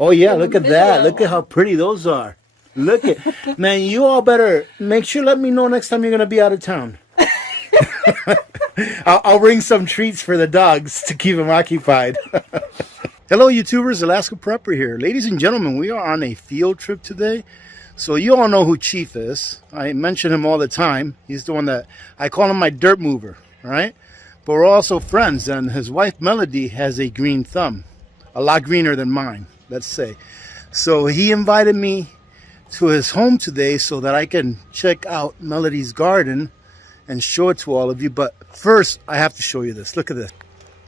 Oh yeah, look at that. Look at how pretty those are. Look at, man, you all better make sure let me know next time you're going to be out of town. I'll bring some treats for the dogs to keep them occupied. Hello YouTubers, Alaska Prepper here. Ladies and gentlemen, we are on a field trip today. So you all know who Chief is. I mention him all the time. He's the one that, I call him my dirt mover, right? But we're also friends, and his wife Melody has a green thumb. A lot greener than mine, let's say. So he invited me to his home today so that I can check out Melody's garden and show it to all of you. But first, I have to show you this. Look at this.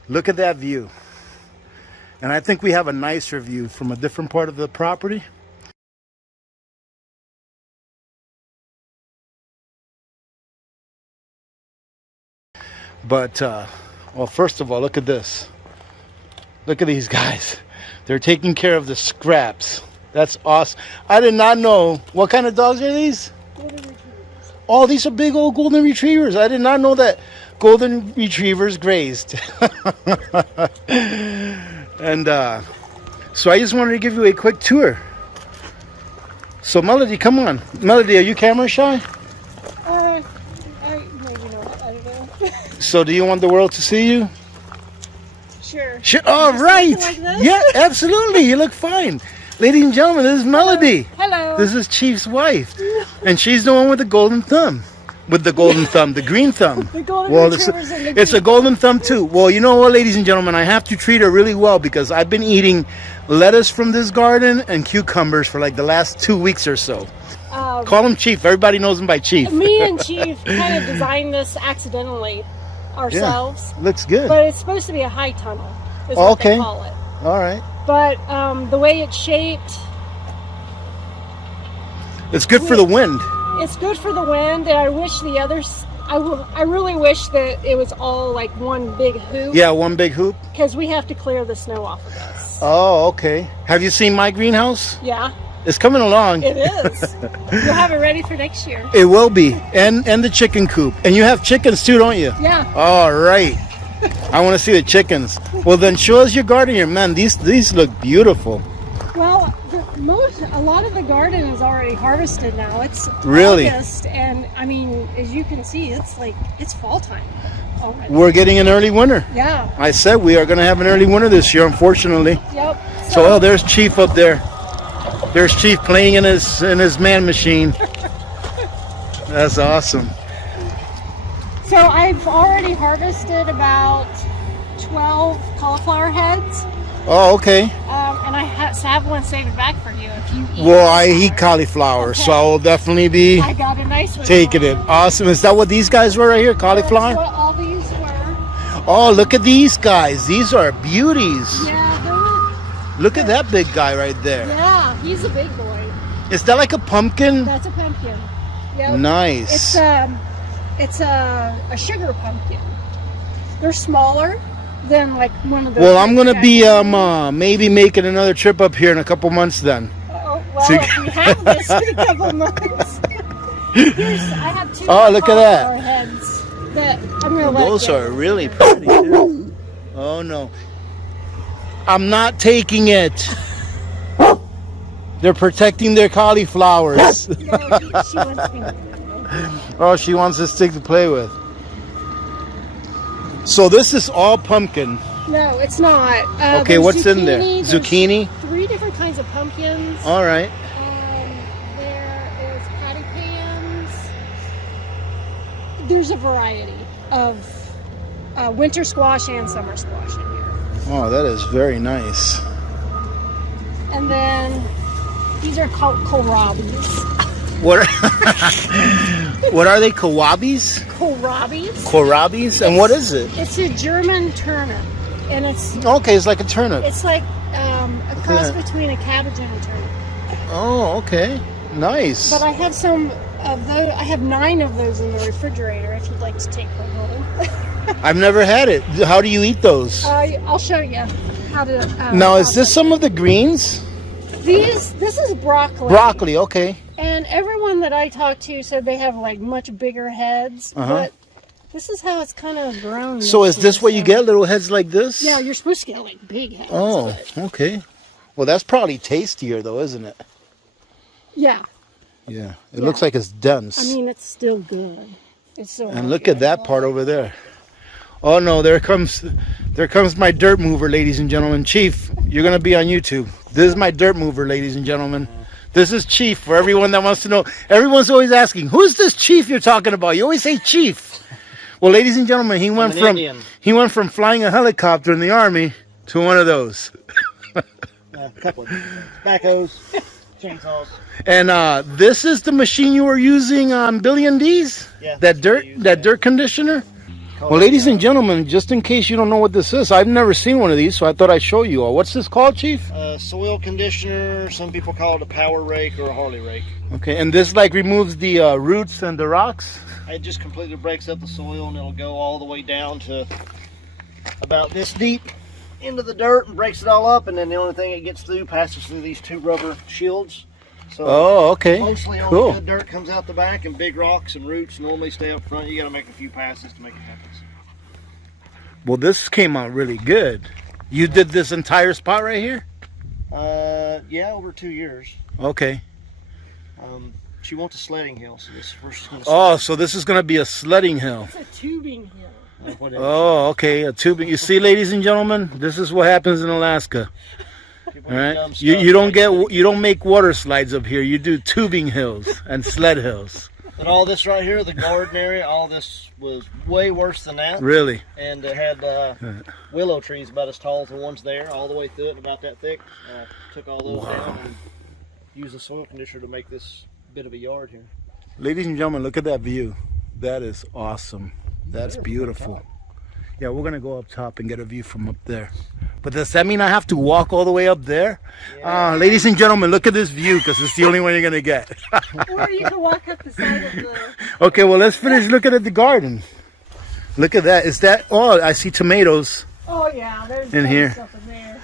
Look at that view. And I think we have a nicer view from a different part of the property. But, well, first of all, look at this. Look at these guys. They're taking care of the scraps. That's awesome. I did not know. What kind of dogs are these? Golden Retrievers. Oh, these are big old Golden Retrievers. I did not know that Golden Retrievers grazed. And so I just wanted to give you a quick tour. So Melody, come on. Melody, are you camera shy? Maybe not. I don't know. So do you want the world to see you? Sure. Sure. All right. Like this? Yeah, absolutely. You look fine. Ladies and gentlemen, this is Melody. Hello. This is Chief's wife. And she's the one with the golden thumb. With the golden thumb, the green thumb. The golden well, retrievers and the it's a golden thumb too. Well, you know what, ladies and gentlemen, I have to treat her really well because I've been eating lettuce from this garden and cucumbers for like the last 2 weeks or so. Call him Chief. Everybody knows him by Chief. Me and Chief kind of designed this accidentally ourselves. Yeah, looks good. But it's supposed to be a high tunnel, is what they call it. All right. But the way it's shaped... It's good for the wind. It's good for the wind, and I wish the others... I really wish that it was all like one big hoop. Yeah, one big hoop. Because we have to clear the snow off of us. Oh, okay. Have you seen my greenhouse? Yeah. It's coming along. It is. You'll have it ready for next year. It will be. And the chicken coop. And you have chickens too, don't you? Yeah. All right. I want to see the chickens. Well, then show us your garden here. Man, these look beautiful. Well, a lot of the garden is already harvested now. It's really August, and I mean, as you can see, it's fall time already. We're getting an early winter. Yeah. I said we are going to have an early winter this year, unfortunately. Yep. So there's Chief up there. There's Chief playing in his man machine. That's awesome. So I've already harvested about 12 cauliflower heads. Oh, okay. And I have one saved back for you if you eat. Well, I eat cauliflower, okay. So I will definitely be I got a nice one taking it. Awesome. Is that what these guys were right here? Cauliflower? That's what all these were. Oh, look at these guys. These are beauties. Yeah, look at that big guy right there. Yeah, he's a big boy. Is that like a pumpkin? That's a pumpkin. Yep. Nice. It's a sugar pumpkin. They're smaller than like one of those. Well, I'm gonna be maybe making another trip up here in a couple months then. Oh, well, if we have this in a couple months. I have 2 look at that. Heads that I'm gonna let those you. are really pretty too. Oh no, I'm not taking it. They're protecting their cauliflowers. No, she wants me. Oh, she wants a stick to play with. So this is all pumpkin. No, it's not. Okay, what's in there? Zucchini? 3 different kinds of pumpkins. All right. There is patty pans. There's a variety of winter squash and summer squash in here. Oh, that is very nice. And then these are called kohlrabis. What are they? Kohlrabis? Kohlrabis. Kohlrabis? And what is it? It's a German turnip, and it's okay. It's like a turnip. It's like a cross between a cabbage and a turnip. Oh, okay, nice. But I have some of those. I have 9 of those in the refrigerator. If you'd like to take one home. I've never had it. How do you eat those? I'll show you how to. Now, is this some of the greens? This is broccoli. Broccoli, okay. And everyone that I talked to said they have like much bigger heads, but this is how it's kind of grown. So is this what you get, little heads like this? Yeah, you're supposed to get like big heads. Oh, okay. Well, that's probably tastier though, isn't it? Yeah. Yeah. It looks like it's dense. I mean, it's still good. It's so And look at that part over there. Oh no, there comes my dirt mover, ladies and gentlemen. Chief, you're gonna be on YouTube. This is my dirt mover, ladies and gentlemen. This is Chief for everyone that wants to know. Everyone's always asking, who's this Chief you're talking about? You always say Chief. Well, ladies and gentlemen, he went from flying a helicopter in the Army to one of those. A couple of backhoes, chainsaws. And this is the machine you were using on Billy and D's? Yeah. That dirt conditioner? Well, ladies and gentlemen, just in case you don't know what this is, I've never seen one of these, so I thought I'd show you all. What's this called, Chief? Soil conditioner. Some people call it a power rake or a Harley rake. Okay, and this like removes the roots and the rocks? It just completely breaks up the soil, and it'll go all the way down to about this deep into the dirt and breaks it all up, and then the only thing it gets through passes through these two rubber shields. So okay. Mostly only good dirt comes out the back, and big rocks and roots normally stay up front. You got to make a few passes to make it happen. Well, this came out really good. You did this entire spot right here? Yeah, over 2 years. Okay. She wants a sledding hill, so this first. So this is going to be a sledding hill. It's a tubing hill. Oh, okay, a tubing. You see, ladies and gentlemen, this is what happens in Alaska. All right, you don't make water slides up here. You do tubing hills and sled hills. And all this right here, the garden area, all this was way worse than that. Really? And it had willow trees about as tall as the ones there, all the way through it, and about that thick. Took all those down and used a soil conditioner to make this bit of a yard here. Ladies and gentlemen, look at that view. That is awesome. That's beautiful. Yeah, we're going to go up top and get a view from up there. But does that mean I have to walk all the way up there? Yeah. Ladies and gentlemen, look at this view because it's the only one you're going to get. Or you can walk up the side of the... Okay, well, let's finish looking at the garden. Look at that. Is that... Oh, I see tomatoes. Oh, yeah. There's in here. Stuff in there.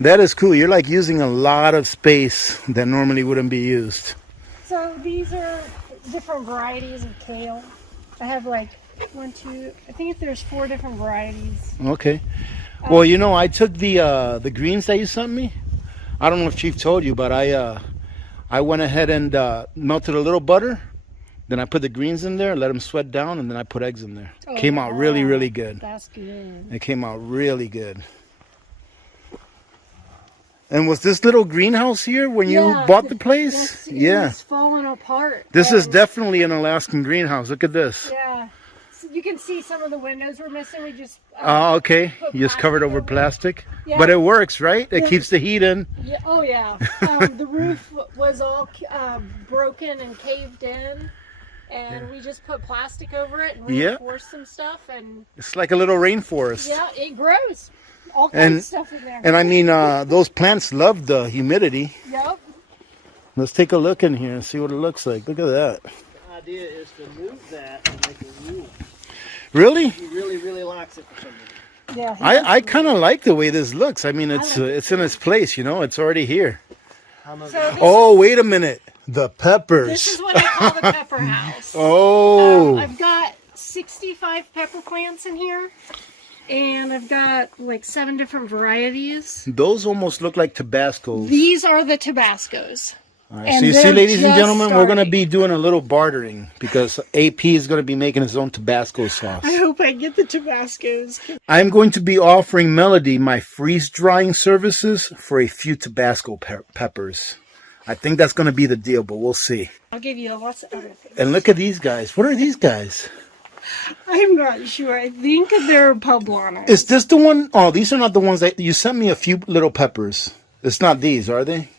That is cool. You're like using a lot of space that normally wouldn't be used. So these are different varieties of kale. I have like I think there's 4 different varieties. Okay. Well, you know, I took the greens that you sent me. I don't know if Chief told you, but I went ahead and melted a little butter. Then I put the greens in there, let them sweat down, and then I put eggs in there. Oh, came out really, really good. That's good. It came out really good. And was this little greenhouse here when you bought the place? Yeah. It's falling apart. This is definitely an Alaskan greenhouse. Look at this. Yeah. So you can see some of the windows were missing. We just okay. You just covered over plastic. Yeah. But it works, right? It keeps the heat in. Yeah. Oh, yeah. The roof was all broken and caved in. And we just put plastic over it and reinforced some stuff. And it's like a little rainforest. Yeah, it grows. All kinds of stuff in there. And I mean, those plants love the humidity. Yep. Let's take a look in here and see what it looks like. Look at that. The idea is to move that and make a rule. Really? He really, really likes it for some reason. Yeah. I kind of like the way this looks. I mean, it's in its place, you know. It's already here. So wait a minute. The peppers. This is what I call the pepper house. Oh. I've got 65 pepper plants in here. And I've got like 7 different varieties. Those almost look like Tabascos. These are the Tabascos. All right, so you see, ladies and gentlemen, we're going to be doing a little bartering because AP is going to be making his own Tabasco sauce. I hope I get the Tabascos. I'm going to be offering Melody my freeze-drying services for a few Tabasco peppers. I think that's going to be the deal, but we'll see. I'll give you lots of other things. And look at these guys. What are these guys? I'm not sure. I think they're poblanos. Is this the one? Oh, these are not the ones that you sent me. A few little peppers. It's not these, are they?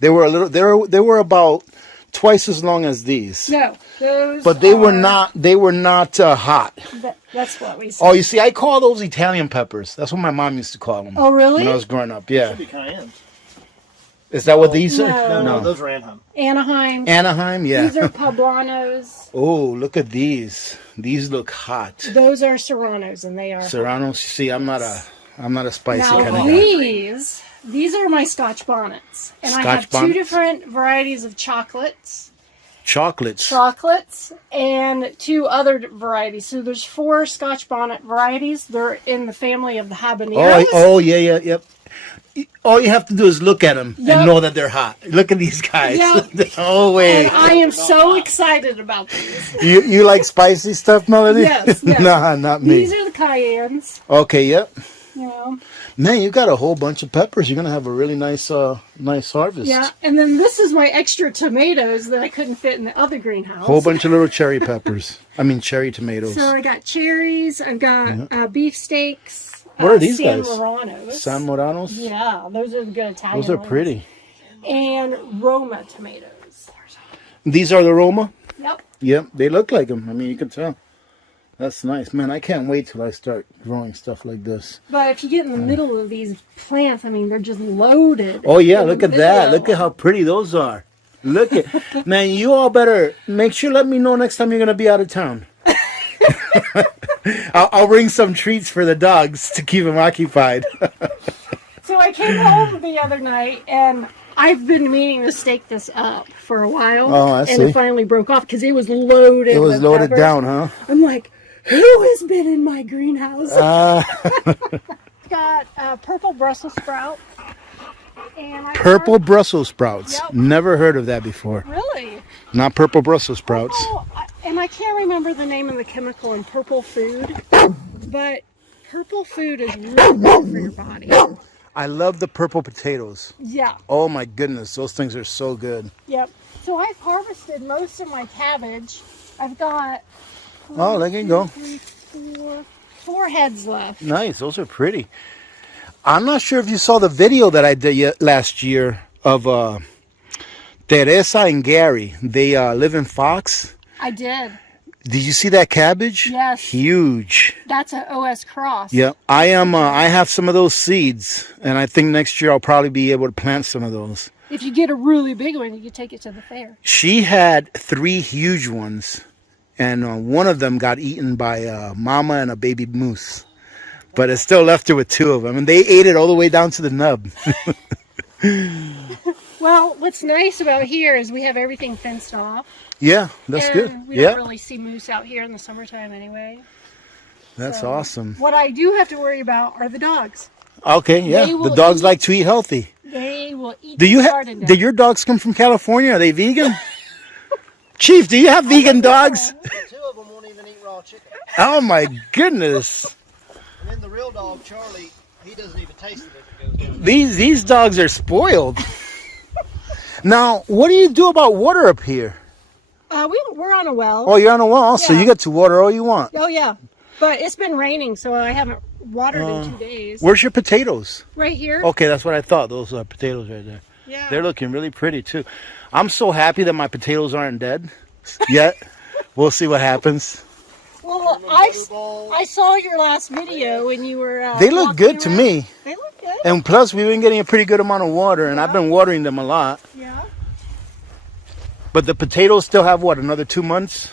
They were a little. They were about twice as long as these. No, those. But they were not. They were not hot. That's what we said. Oh, you see, I call those Italian peppers. That's what my mom used to call them. Oh, really? When I was growing up, yeah. Should be Cayennes. Is that what these are? No, those are Anaheim. Anaheim, yeah. These are poblanos. Oh, look at these. These look hot. Those are serranos, and they are serranos. See, I'm not a spicy kind of guy. These are my Scotch bonnets, and I have 2 different varieties of chocolates. Chocolates and 2 other varieties. So there's 4 Scotch bonnet varieties. They're in the family of the habaneros. Oh yeah, yep. all you have to do is look at them Yep. and know that they're hot. Look at these guys. Yep. Oh, wait. And I am so excited about these. You like spicy stuff, Melody? Yes. Nah, not me. These are the cayennes. Okay, yep. Yeah. Man, you got a whole bunch of peppers. You're gonna have a really nice harvest. Yeah, and then this is my extra tomatoes that I couldn't fit in the other greenhouse. Whole bunch of little cherry peppers. I mean, cherry tomatoes. So I got cherries. I've got beefsteaks. What are these guys? San Moranos. San Moranos? Yeah, those are the good Italian Those are ones. pretty. And Roma tomatoes. These are the Roma? Yep. Yep, they look like them. I mean, you can tell. That's nice. Man, I can't wait till I start growing stuff like this. But if you get in the middle of these plants, I mean, they're just loaded. Oh, yeah, look at that. Look at how pretty those are. Look at... Man, you all better make sure let me know next time you're going to be out of town. I'll bring some treats for the dogs to keep them occupied. So I came home the other night, and I've been meaning to stake this up for a while. Oh, I and see. it finally broke off because it was loaded. It was with loaded peppers. down, huh? I'm like, who has been in my greenhouse? Got purple Brussels sprouts. And Purple Brussels sprouts. Yep. Never heard of that before. Really? Not purple Brussels sprouts. And I can't remember the name of the chemical in purple food, but purple food is really good for your body. I love the purple potatoes. Yeah. Oh my goodness, those things are so good. Yep. So I've harvested most of my cabbage. I've got Oh, there you go. 4 heads left. Nice, those are pretty. I'm not sure if you saw the video that I did last year of Teresa and Gary. They live in Fox. I did. Did you see that cabbage? Yes. Huge. That's an OS cross. Yeah, I am. I have some of those seeds, and I think next year I'll probably be able to plant some of those. If you get a really big one, you can take it to the fair. She had 3 huge ones, and one of them got eaten by a mama and a baby moose. But it still left her with 2 of them, and they ate it all the way down to the nub. Well, what's nice about here is we have everything fenced off. Yeah, that's good. We don't really see moose out here in the summertime anyway. That's So, awesome. What I do have to worry about are the dogs. Okay, yeah. They The will dogs eat- like to eat healthy. They will eat Do you the garden down. did your dogs come from California? Are they vegan? Chief, do you have vegan dogs? 2 of them won't even eat raw chicken. Oh my goodness. And then the real dog, Charlie, he doesn't even taste it if it goes down. These dogs are spoiled. Now, what do you do about water up here? We're on a well. Oh, you're on a wall, so Yeah. you get to water all you want. Oh, yeah. But it's been raining, so I haven't watered in 2 days. Where's your potatoes? Right here. Okay, that's what I thought. Those are potatoes right there. Yeah. They're looking really pretty too. I'm so happy that my potatoes aren't dead yet. We'll see what happens. Well, I saw your last video when you were. They look walking good to around. me. They look good. And plus, we've been getting a pretty good amount of water, and I've been watering them a lot. Yeah. But the potatoes still have what, another 2 months?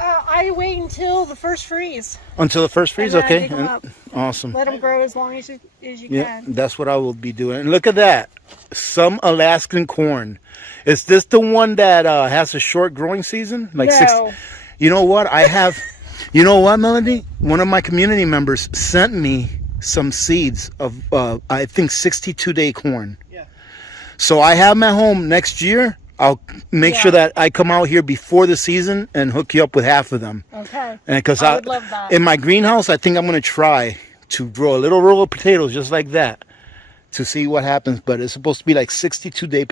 I wait until the first freeze. Until the first freeze? And then I Okay. dig 'em up. Awesome. Let them grow as long as you Yeah, can. that's what I will be doing. And look at that. Some Alaskan corn. Is this the one that has a short growing season? Like No. You know what? I have... You know what, Melody? One of my community members sent me some seeds of, I think, 62-day corn. Yeah. So I have them at home next year. I'll make sure that I come out here before the season and hook you up with half of them. Okay. And because I would love that. in my greenhouse, I think I'm going to try to grow a little row of potatoes just like that to see what happens. But it's supposed to be like 62-day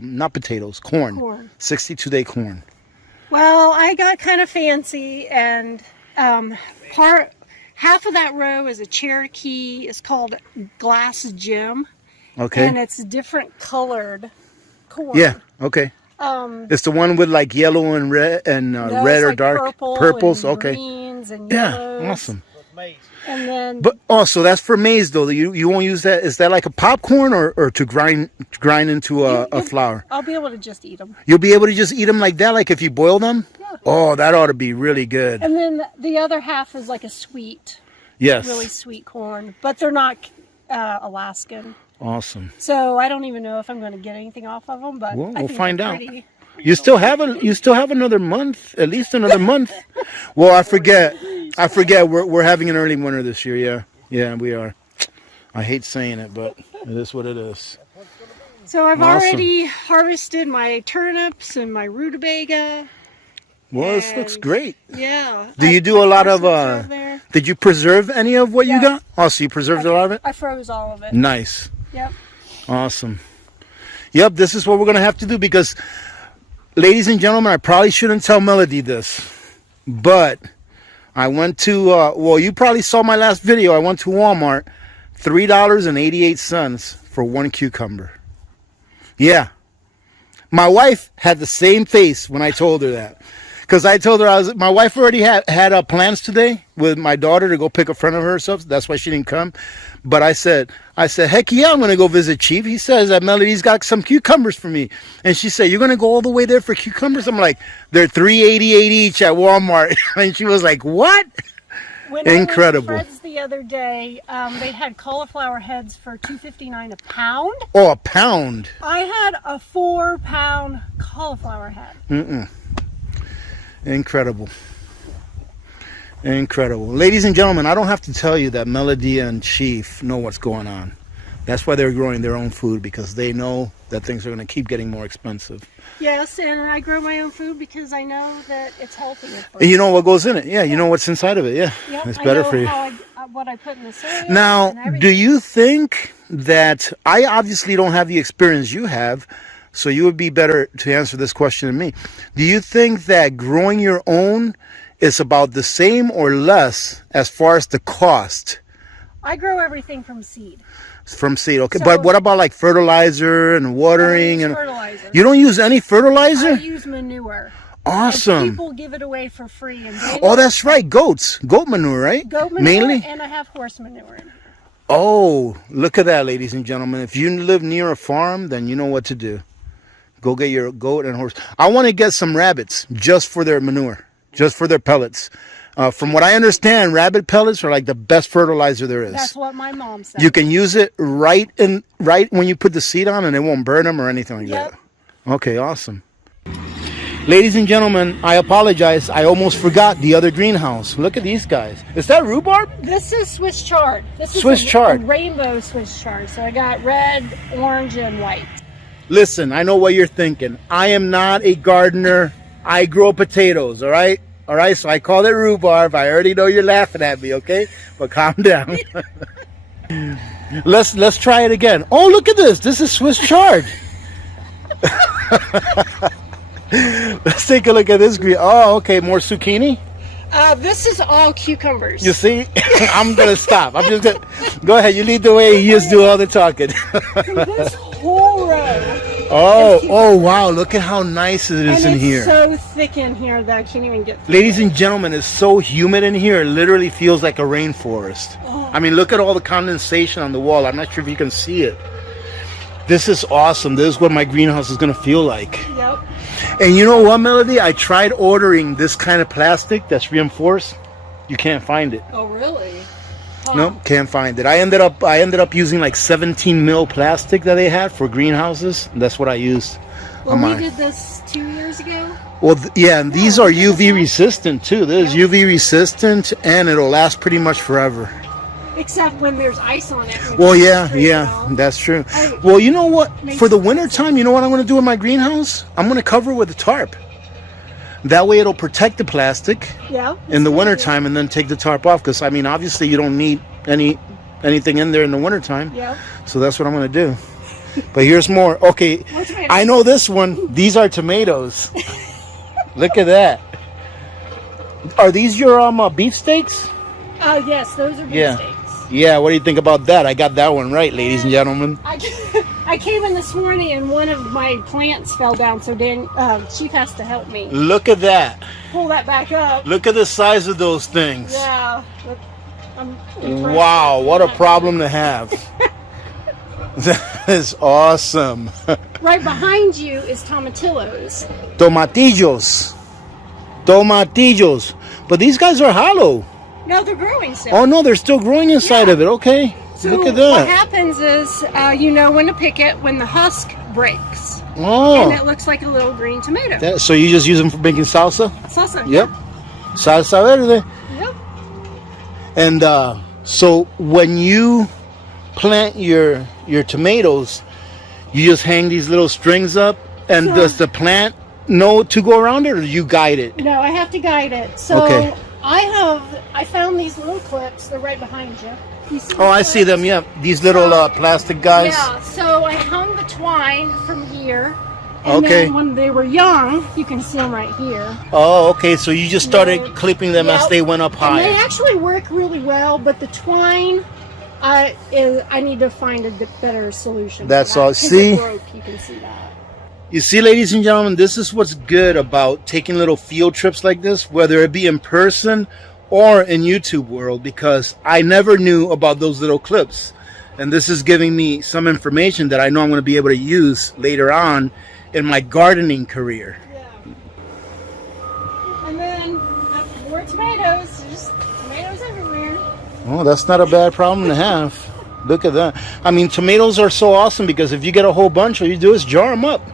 not potatoes, corn. 62-day corn. Well, I got kind of fancy, and half of that row is a Cherokee. It's called Glass Gem. Okay. And it's different colored corn. Yeah. Okay. It's the one with like yellow and red and No, red it's or like dark purples. And Okay. greens and Yeah. yellows. Awesome. With maize. And then, But also that's for maize though. You won't use that. Is that like a popcorn or to grind into a flour? I'll be able to just eat them. You'll be able to just eat them like that, like if you boil them. Yeah. Oh, that ought to be really good. And then the other half is like a sweet, Yes. really sweet corn, but they're not Alaskan. Awesome. So I don't even know if I'm going to get anything off of them, but Well, I we'll think find they're out. pretty. You still have another month, at least another month. Well, I forget. We're having an early winter this year. Yeah, we are. I hate saying it, but it is what it is. So I've already harvested my turnips and my rutabaga. Well, this looks great. Yeah. Do you do a lot of, did you preserve any of what you got? Oh, so you preserved a lot of it? I froze all of it. Nice. Yep. Awesome. Yep, this is what we're going to have to do because, ladies and gentlemen, I probably shouldn't tell Melody this, but I went to, well, you probably saw my last video. I went to Walmart, $3.88 for one cucumber. Yeah. My wife had the same face when I told her that. Because I told her my wife already had plans today with my daughter to go pick a friend of herself. That's why she didn't come. But I said, heck yeah, I'm going to go visit Chief. He says that Melody's got some cucumbers for me. And she said, you're going to go all the way there for cucumbers? I'm like, they're $3.88 each at Walmart. And she was like, what? When incredible. I went to Fred's the other day, they had cauliflower heads for $2.59 a pound. Oh, a pound. I had a 4-pound cauliflower head. Incredible. Incredible. Ladies and gentlemen, I don't have to tell you that Melody and Chief know what's going on. That's why they're growing their own food, because they know that things are going to keep getting more expensive. Yes, and I grow my own food because I know that it's healthier. And you know what goes in it. Yeah, you know what's inside of it. Yeah, it's better for you. What I put in the soil. Now, do you think that, I obviously don't have the experience you have, so you would be better to answer this question than me. Do you think that growing your own is about the same or less as far as the cost? I grow everything from seed. From seed, okay. So, but what about like fertilizer and watering? And fertilizer. You don't use any fertilizer? I use manure. Awesome. And people give it away for free. And oh, that's right. Goat manure, right? Goat manure, mainly? And I have horse manure. Oh, look at that, ladies and gentlemen. If you live near a farm, then you know what to do. Go get your goat and horse. I want to get some rabbits just for their manure, just for their pellets. From what I understand, rabbit pellets are like the best fertilizer there is. That's what my mom said. You can use it right when you put the seed on, and it won't burn them or anything like that. Okay, awesome. Ladies and gentlemen, I apologize. I almost forgot the other greenhouse. Look at these guys. Is that rhubarb? This is Swiss chard. This is Swiss chard. A rainbow Swiss chard. So I got red, orange, and white. Listen, I know what you're thinking. I am not a gardener. I grow potatoes, all right? All right, so I call it rhubarb. I already know you're laughing at me, okay? But calm down. Let's try it again. Oh, look at this. This is Swiss chard. Let's take a look at this green. Oh, okay, more zucchini? This is all cucumbers. You see? I'm going to stop. I'm just going to... Go ahead. You lead the way. You just do all the talking. This whole row. Oh, wow. Look at how nice it is in here. It's so thick in here that I can't even get through. Ladies and gentlemen, it's so humid in here. It literally feels like a rainforest. Oh. I mean, look at all the condensation on the wall. I'm not sure if you can see it. This is awesome. This is what my greenhouse is going to feel like. Yep. And you know what, Melody? I tried ordering this kind of plastic that's reinforced. You can't find it. Oh, really? Huh. Nope, can't find it. I ended up using like 17 mil plastic that they had for greenhouses. And that's what I used. Well, we did this 2 years ago. Well, yeah, and these are UV resistant too. This is UV resistant, and it'll last pretty much forever. Except when there's ice on it. Well, yeah, that's true. Well, you know what? For the winter time, you know what I'm going to do in my greenhouse? I'm going to cover it with a tarp. That way it'll protect the plastic in the winter time, and then take the tarp off. Because, I mean, obviously you don't need anything in there in the winter time. Yeah. So that's what I'm going to do. But here's more. Okay, I know this one. These are tomatoes. Look at that. Are these your beefsteaks? Yes, those are beefsteaks. Yeah, what do you think about that? I got that one right, ladies and gentlemen. I came in this morning and one of my plants fell down, so Chief has to help me. Look at that. Pull that back up. Look at the size of those things. Yeah. Wow, what a problem to have. That is awesome. Right behind you is tomatillos. Tomatillos. But these guys are hollow. No, they're growing still. Oh, no, they're still growing inside of it. Okay. So look at that. What happens is you know when to pick it when the husk breaks. Oh. And it looks like a little green tomato. So you just use them for making salsa? Salsa. Yep. Salsa verde. Yep. And so when you plant your tomatoes, you just hang these little strings up, and does the plant know to go around it, or do you guide it? No, I have to guide it. So okay. I found these little clips. They're right behind you. Oh, I see them. Yeah, these little plastic guys. Yeah. So I hung the twine from here. And okay. then when they were young, you can see them right here. Oh, okay. So you just started clipping them as they went up high. And they actually work really well, but the twine, I need to find a better solution. That's all. See, it broke, you can see that. You see, ladies and gentlemen, this is what's good about taking little field trips like this, whether it be in person or in YouTube world, because I never knew about those little clips, and this is giving me some information that I know I'm going to be able to use later on in my gardening career. Yeah. And then more tomatoes. Just tomatoes everywhere. Oh, that's not a bad problem to have. Look at that. I mean, tomatoes are so awesome because if you get a whole bunch, all you do is jar them up.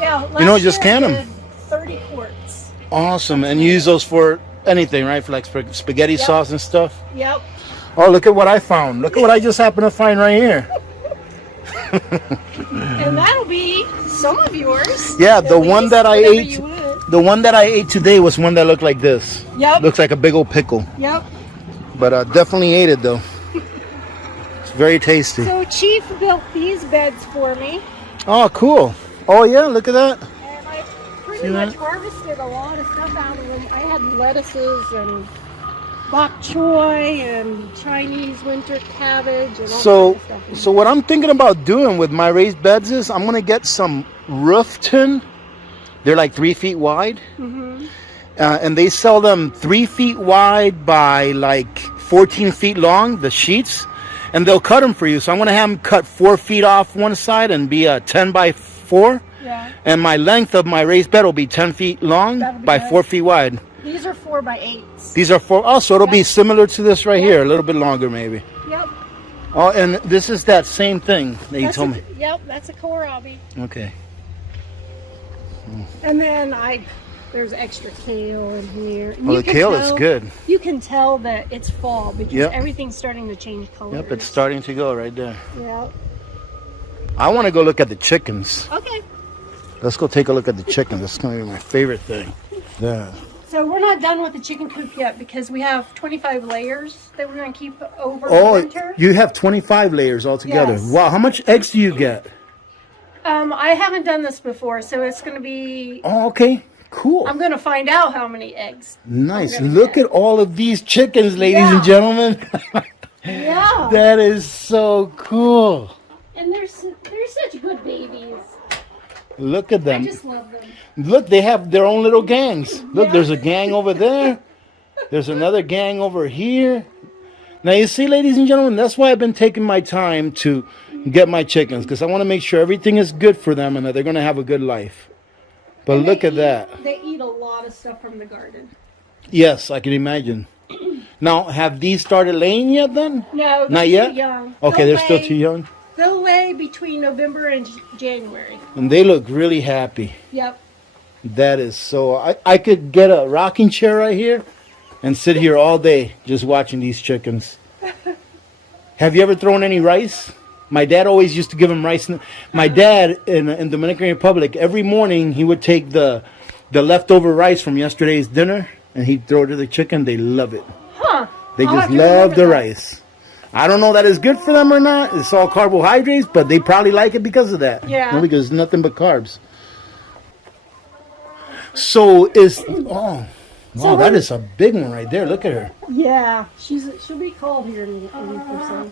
Yeah. Just can them. 30 quarts. Awesome. And you use those for anything, right? For like spaghetti sauce and stuff? Yep. Oh, look at what I found. Look at what I just happened to find right here. And that'll be some of yours. Yeah, the one that I ate. The one that I ate today was one that looked like this. Yep. Looks like a big old pickle. Yep. But definitely ate it though. It's very tasty. So Chief built these beds for me. Oh, cool. Oh yeah, look at that. And I pretty much harvested a lot of stuff out of them. I had lettuces and bok choy and Chinese winter cabbage and all so kinds of stuff. So what I'm thinking about doing with my raised beds is I'm gonna get some roof tin. They're like 3 feet wide, and they sell them 3 feet wide by like 14 feet long, the sheets, and they'll cut them for you. So I'm gonna have them cut 4 feet off one side and be a 10 by 4, and my length of my raised bed will be 10 feet long by 4 feet wide. These are 4 by 8s. These are 4. Oh, so it'll be similar to this right here, a little bit longer maybe. Yep. Oh, and this is that same thing that you told me. Yep, that's a kohlrabi. Okay. And then there's extra kale in here. And the kale is good. You can tell that it's fall because everything's starting to change color. Yep, it's starting to go right there. Yep. I want to go look at the chickens. Okay. Let's go take a look at the chickens. That's going to be my favorite thing. Yeah. So we're not done with the chicken coop yet because we have 25 layers that we're going to keep over the winter. You have 25 layers altogether. Yes. Wow, how much eggs do you get? I haven't done this before, so it's going to be... Oh, okay. Cool. I'm going to find out how many eggs. Nice. Look at all of these chickens, ladies and gentlemen. Yeah. That is so cool. And they're such good babies. Look at them. I just love them. Look, they have their own little gangs. Look, there's a gang over there. There's another gang over here. Now, you see, ladies and gentlemen, that's why I've been taking my time to get my chickens, because I want to make sure everything is good for them and that they're going to have a good life. But look at that. They eat a lot of stuff from the garden. Yes, I can imagine. Now, have these started laying yet then? No, not yet. Too young. Okay, they're still too young. They'll lay between November and January. And they look really happy. Yep. That is so. I could get a rocking chair right here and sit here all day just watching these chickens. Have you ever thrown any rice? My dad always used to give them rice. My dad in Dominican Republic, every morning he would take the leftover rice from yesterday's dinner and he'd throw it to the chicken. They love it. Huh. They just love the rice. I don't know that it's good for them or not. It's all carbohydrates, but they probably like it because of that. Yeah. No, because it's nothing but carbs. So wow, that is a big one right there. Look at her. Yeah, she'll be called here in a week or so.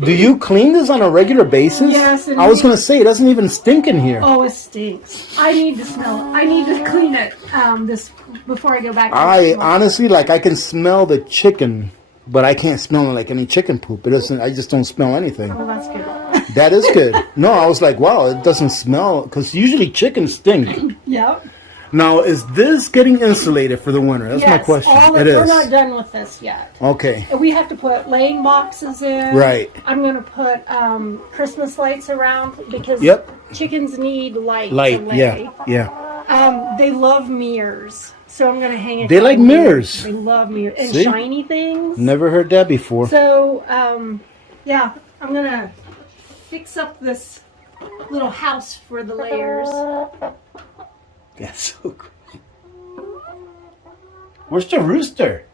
Do you clean this on a regular basis? Yes. I was going to say, it doesn't even stink in here. Oh, it stinks. I need to smell it. I need to clean it before I go back. I honestly, I can smell the chicken, but I can't smell like any chicken poop. It doesn't. I just don't smell anything. Oh, that's good. That is good. No, I was like, wow, it doesn't smell, because usually chickens stink. Yep. Now, is this getting insulated for the winter? That's my question. We're not done with this yet. Okay. We have to put laying boxes in. Right. I'm going to put Christmas lights around because chickens need light to lay. Yeah. They love mirrors, so I'm going to hang it. They like mirrors. They love mirrors and See? shiny things. Never heard that before. So Yeah, I'm going to fix up this little house for the layers. That's so cool. Where's the rooster?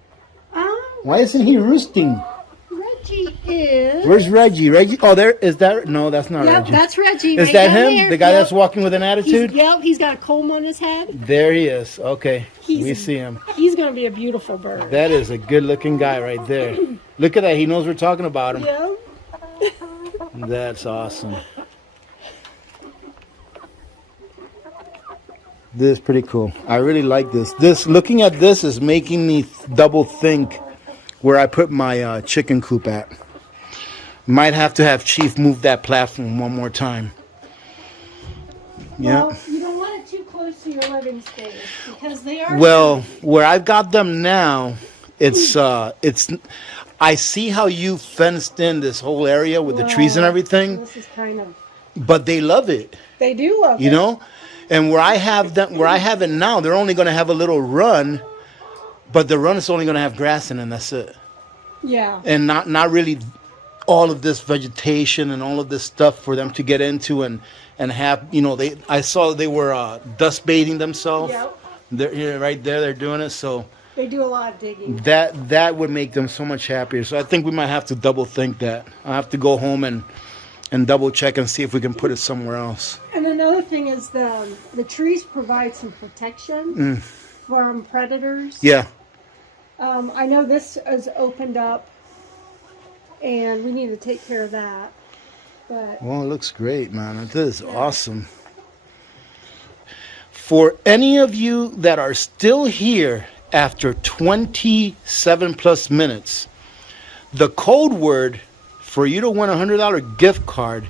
Why isn't he roosting? Reggie is. Where's Reggie? Reggie? Oh, there is that. No, that's not Reggie. That's Reggie. Is that him? The guy that's walking with an attitude? He's got a comb on his head. There he is. Okay, we see him. He's going to be a beautiful bird. That is a good-looking guy right there. Look at that. He knows we're talking about him. Yeah. That's awesome. This is pretty cool. I really like this. Looking at this is making me double think where I put my chicken coop at. Might have to have Chief move that platform one more time. Yeah. Well, you don't want it too close to your living space because they are. Well, where I've got them now, it's. I see how you fenced in this whole area with the trees and everything. This is kind of. But they love it. They do love it. You know, and where I have it now, they're only going to have a little run. But the run is only going to have grass in it, and that's it. Yeah. And not really all of this vegetation and all of this stuff for them to get into and have, I saw they were dust bathing themselves. Yep. They're right there, they're doing it. So they do a lot of digging. That would make them so much happier. So I think we might have to double think that. I'll have to go home and double check and see if we can put it somewhere else. And another thing is the trees provide some protection from predators. Yeah. I know this is opened up, and we need to take care of that. But well, it looks great, man. This is awesome. For any of you that are still here after 27 plus minutes, the code word for you to win a $100 gift card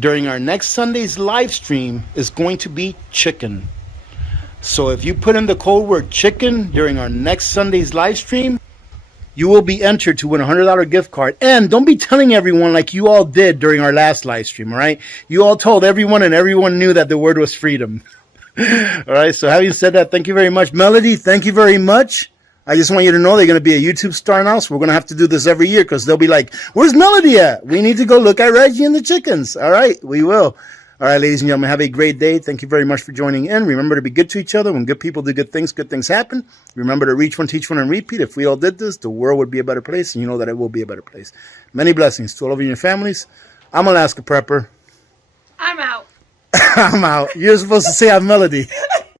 during our next Sunday's live stream is going to be chicken. So if you put in the code word chicken during our next Sunday's live stream, you will be entered to win a $100 gift card. And don't be telling everyone like you all did during our last live stream, all right? You all told everyone and everyone knew that the word was freedom. All right, so having said that, thank you very much. Melody, thank you very much. I just want you to know they're going to be a YouTube star now, so we're going to have to do this every year because they'll be like, where's Melody at? We need to go look at Reggie and the chickens. All right, we will. All right, ladies and gentlemen, have a great day. Thank you very much for joining in. Remember to be good to each other. When good people do good things happen. Remember to reach one, teach one, and repeat. If we all did this, the world would be a better place, and you know that it will be a better place. Many blessings to all of you and your families. I'm Alaska Prepper. I'm out. I'm out. You're supposed to say I'm Melody.